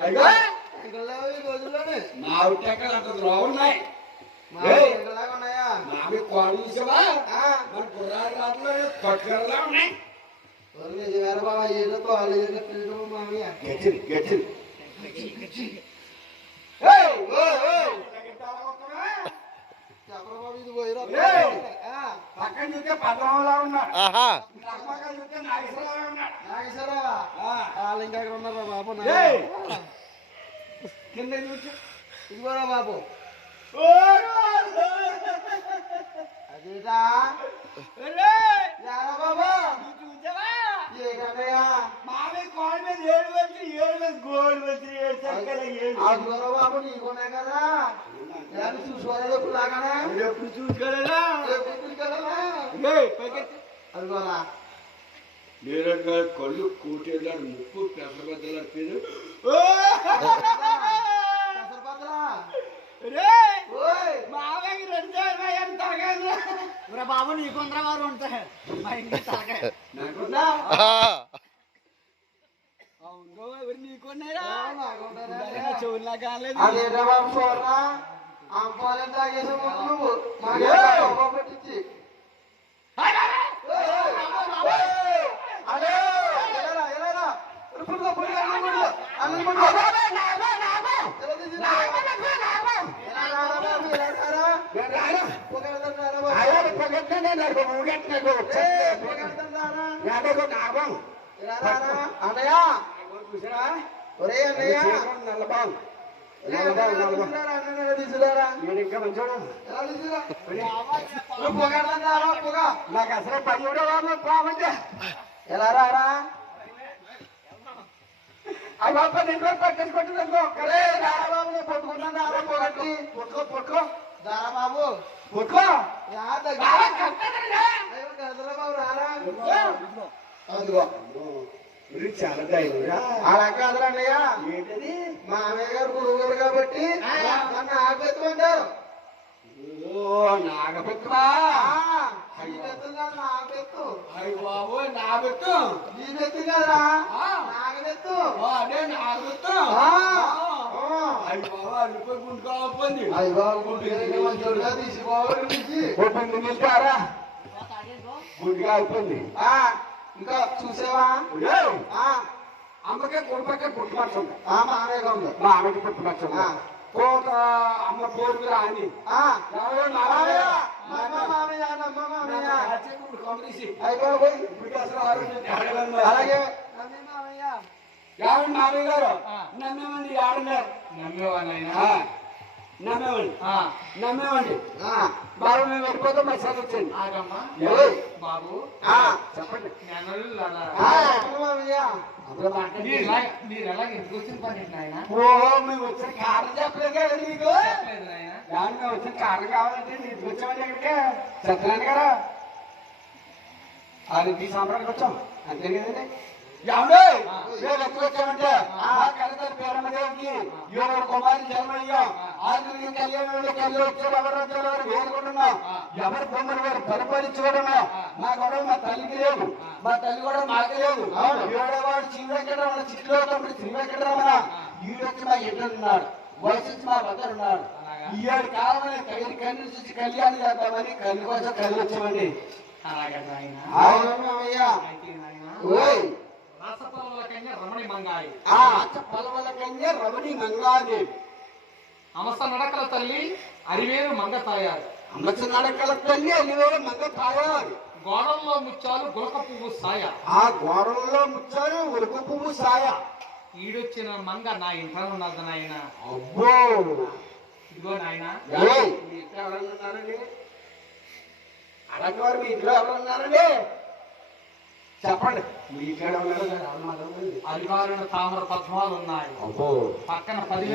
అయ్యో! మా ఉట్టెక్కలు అంత ఉన్నాయి. మా ఏయ్. ఎంకల్లాగా ఉన్నాయా? మామి కోడి చూసావా? ఆ, మన కుర్రాడు రాత్రులు పట్టుకెళ్ళలా ఉన్నాయి. ఎవరు నిజమేరా బాబా ఏదో కాలేజీలో పిల్లలు మామయ్య. గెచ్చిరి గెచ్చిరి ఏయ్, ఓయ్, ఓయ్. చెప్పరా బాబు ఇది పోయిరా ఏయ్. ఆ, పక్కన చూస్తే పద్మలా ఉన్నాడు ఆహా పక్కన చూస్తే నాగేశ్వరరావు ఉన్నాడు నాగేశ్వరరావా ఆ. వాళ్ళు ఇంకా అక్కడ ఉన్నారా బాబు? నా- ఏయ్. కింద చూసి ఇదిగోరా బాబు. అదేటా? యారా బాబు? ఏ కన్నయ్యా? మామి కోడి మీద ఏడు వచ్చి ఏడు మీద గోడు వచ్చి ఏడు చక్కల ఏడు అదిగోరా బాబు నీకునే కదా? నేను చూసుకోలేదు లాగానే నువ్వు ఎప్పుడు చూసుకోలేదా? అదిగోరా నీరగా కళ్ళు కూటేళ్ళాడు ముక్కు పెసరబద్దలాడు పేరు. బాబు నీకుందరా వారు ఉంటాయి మా నాకున్నా? అవును ఎవరు నీకున్నారా కాలేదు. అదేంటా బాబు అమ్మాలని తాగేసి నువ్వు. కోపం పెట్టించి ఏయ్, ఏయ్, అదే, ఎలారా, ఎలారా? ఇప్పుడు పుట్టుకో, పుట్టుకో, అన్నం పుట్టుకో, అన్నం పుట్టుకో. ఎలా తీసిరా? ఎలా రారా బాబు, ఎలా రారా? నేను రాను. పొగడతాను రారా బాబు. అయ్యాడు పొగట్టానే నాకు ఊగట్టినాకు. ఏయ్, పొగడతాను రారా? నాకొక నాగం. ఎలా రారా? అన్నయ్య నాగం చూసారా? ఒరేయ్ అన్నయ్య చీకటి నల్లబాం. ఒరేయ్ నల్లబాం, అన్నయ్య, నల్లబాం. తీసుకురారా, అన్నయ్య తీసుకురారా. వీడు ఇంకా మంచోడు. ఎలా తీసుకురా? నువ్వు పొగడతాను రారా, పొగ. నాకు అసలు పని కూడా రాదు, ఎలా రారా ఆ రారా బాబు నేను పట్టుకున్నాను రారా పొగట్టి పుట్టుకో, పుట్టుకో. దారా బాబు పుట్టుకో. ఇది చాలా. అలా కాదురా అన్నయ్య ఏంటది మామయ్య గారు గురువు గారు కాబట్టి నన్ను ఆపెత్తుకుంటారు నాగపెట్టువా నాగపెత్తు అయ్య బాబు నాగపెట్టు ఈ పెత్తు కదరా ఆ. నాగపెత్తు అదే నాగపెట్టు గుంటు నిలిపారా గుంటుగా అయిపోయింది ఇంకా చూసావా? అమ్మకే గారు ఉంది. మా అమ్మకి పుట్టుకొచ్చింది ఆ. కోట అమ్మ పోరుకు రాని. అలాగే. ఏమండి మామయ్య గారు. ఆ. నమ్మేమండి ఆడన్నారు నమ్మేవాళ్ళైనా? నమ్మేమండి ఆ, బాబు మేము వెళ్ళిపోతాం మా ఆగమ్మా. ఏయ్. బాబు? ఆ, చెప్పండి. మీరు ఎలా- మీరు ఎలా ఎందుకు వచ్చిన పని నాయన? ఓ మేము వచ్చిన కారణం చెప్పలేదు కదా నీకు. మేము వచ్చిన కారణం కావాలంటే నీకు వచ్చామని చెప్తున్నాను కదా. అది ఈ సంబరానికి వచ్చాం. అంతే కదండి. ఏమండి? మేము ఎప్పుడు వచ్చామంటే ఆ కలతల పేరమ్మదేవికి ఏడు కుమారి జన్మయ్యాం. ఆరుగురికి కళ్యాణంలో కళ్యాణం వచ్చారు ఎవరు వచ్చారు? ఎవరు వేరుకుంటున్నాం ఎవరి బొమ్మలు వారు పరిపాలించుకుంటున్నాం మా గొడవ మా తల్లికి లేదు. మా తల్లి కూడా మాకు లేదు. ఏడవాడు శ్రీ వెంకటరమణ చిట్లో తమ్ముడు శ్రీ వెంకటరమణ. ఈడొచ్చి మా ఇంట్లో ఉన్నాడు వయసు మా వద్ద ఉన్నాడు ఈ ఏడు కాలమని కళ్ళు కళ్ళు చూసి కళ్యాణం చేద్దామని కళ్ళు కోసం కళ్ళు వచ్చామండి అలాగే నాయన. అవును ఓయ్. రమణి మంగాయి ఆ పలవల కన్య రమణి మంగాదేవి అమస నడకల తల్లి అరివేరు మంగ తాయారు అమ్మచ్చ నడకల తల్లి అలివేల మంగ తాయారు గోడల్లో ముత్యాలు గులక పువ్వు సాయ. ఆ గోడలలో ముచ్చారు ఉరుకు పువ్వు సాయ. ఈడొచ్చిన మంగ నా ఇంట్లో ఉన్నది నాయన. అబ్బో! ఇదిగో నాయన. మీ ఇంట్లో ఎవరన్నా ఉన్నారండి? అలాంటి వారు మీ ఇంట్లో ఎవరు ఉన్నారండి? చెప్పండి. మీ? అధికారుల తామర పద్మాలు ఉన్నాయి. పక్కన పది